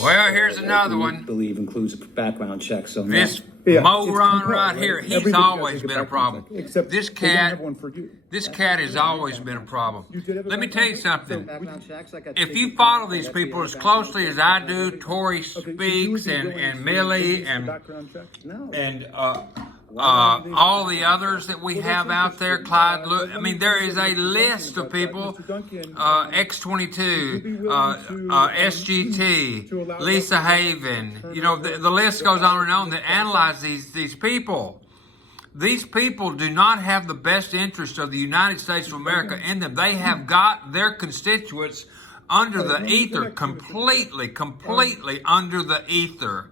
Well, here's another we one. believe includes a background check. So This Yeah, moron it's right here, he's Everybody always does a been a background problem. check, except This they don't cat, have one for you. this cat has always been a problem. You did have a Let me tell you background something. Background checks, like If you follow these people as closely as I do, Tory Okay, so you Speaks would be and willing to Millie release the and background check? no. all the others that we have out there, Clyde, I mean, there is a list of people, X22, SGT, Lisa Haven, you know, the list goes on and on that analyze these people. These people do not have the best interest of the United States of America in them. They have got their constituents under the ether, completely under the ether.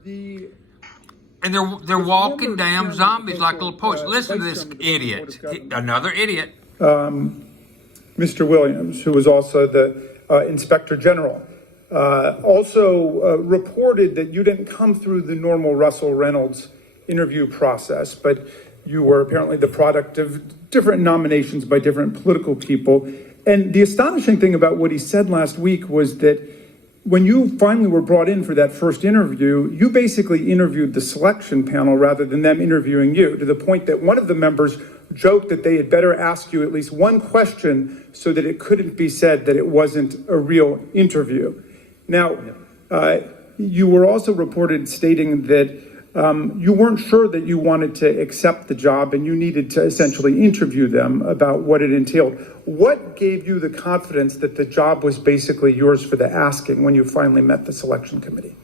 And they're walking damn zombies like little poets. Listen to this idiot, another idiot. Mr. Williams, who was also the Inspector General, also reported that you didn't come through the normal Russell Reynolds interview process, but you were apparently the product of different nominations by different political people. And the astonishing thing about what he said last week was that when you finally were brought in for that first interview, you basically interviewed the selection panel rather than them interviewing you, to the point that one of the members joked that they had better ask you at least one question so that it couldn't be said that it wasn't a real interview. Now, you were also reported stating that you weren't sure that you wanted to accept the job and you needed to essentially interview them about what it entailed. What gave you the confidence that the job was basically yours for the asking when you finally met the selection committee?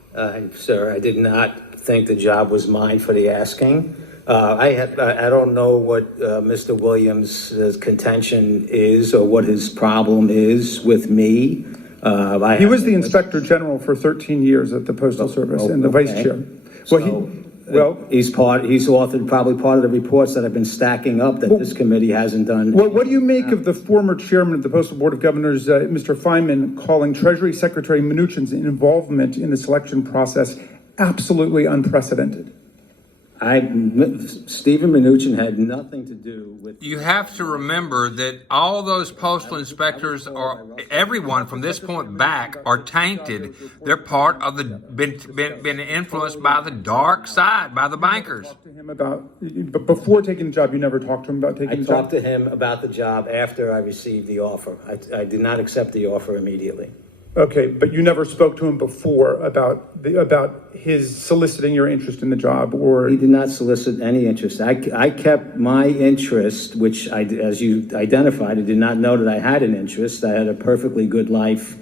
Sir, I did not think the job was mine for the asking. I don't know what Mr. Williams' contention is or what his problem is with me. He was the Inspector General for 13 years at the Postal Service and the Vice Chair. He's authored probably part of the reports that have been stacking up that this committee hasn't done. What do you make of the former chairman of the Postal Board of Governors, Mr. Feynman, calling Treasury Secretary Mnuchin's involvement in the selection process absolutely unprecedented? Stephen Mnuchin had nothing to do with. You have to remember that all those postal inspectors, or everyone from this point back, are tainted. They're part of the been influenced by the dark side, by the bankers. To him about, but before taking the job, you never talked to him about taking the job? I talked to him about the job after I received the offer. I did not accept the offer immediately. Okay, but you never spoke to him before about his soliciting your interest in the job, or he did not solicit any interest. I kept my interest, which as you identified, I did not know that I had an interest. I had a perfectly good life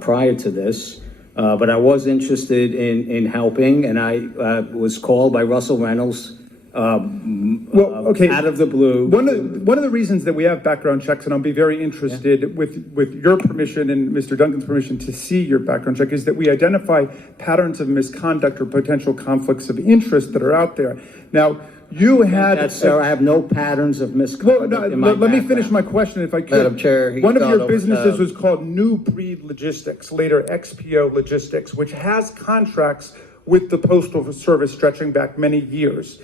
prior to this, but I was interested in helping, and I was called by Russell Reynolds. Out of the blue. One of the reasons that we have background checks, and I'll be very interested with your permission and Mr. Duncan's permission to see your background check, is that we identify patterns of misconduct or potential conflicts of interest that are out there. Now, you had... Sir, I have no patterns of misconduct in my let me finish my question if I could. Madam Chair, one of your businesses was called New Breed Logistics, later XPO Logistics, which has contracts with the Postal Service stretching back many years.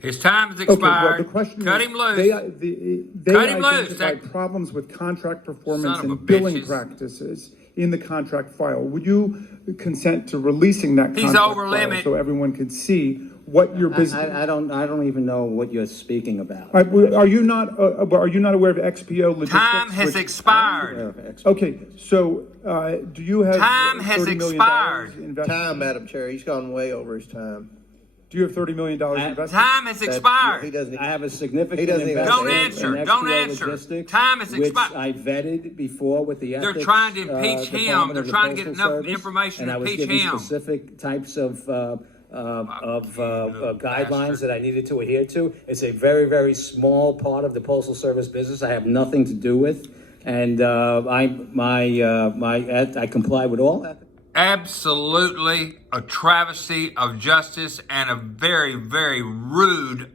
His time has expired. Cut him loose. They Cut him loose. identified problems with contract performance and billing practices in the contract file. Would you consent to releasing that contract over file limit. so everyone could see what your business? I don't even know what you're speaking about. Are you not aware of XPO Logistics? Time has expired. Okay, so do you have time has $30 million expired. invested? Time, Madam Chair. He's gone way over his time. Do you have $30 million invested? Time has expired. He doesn't. I have a significant He doesn't even- Don't investment answer. in Don't XPO answer. Logistics, Time has expired. which I vetted before with the ethics. They're trying to impeach him. Department They're of the trying to get Postal enough Service, information and to I was impeach given him. specific types of guidelines that I needed to adhere to. It's a very, very small part of the Postal Service business I have nothing to do with, and I comply with all that. Absolutely a travesty of justice and a very, very rude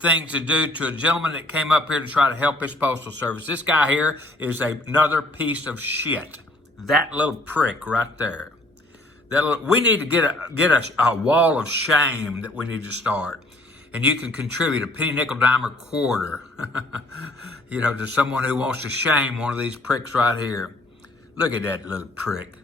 thing to do to a gentleman that came up here to try to help his postal service. This guy here is another piece of shit. That little prick right there. We need to get a wall of shame that we need to start. And you can contribute a penny, nickel, dime, or quarter, to someone who wants to shame one of these pricks right here. Look at that little prick.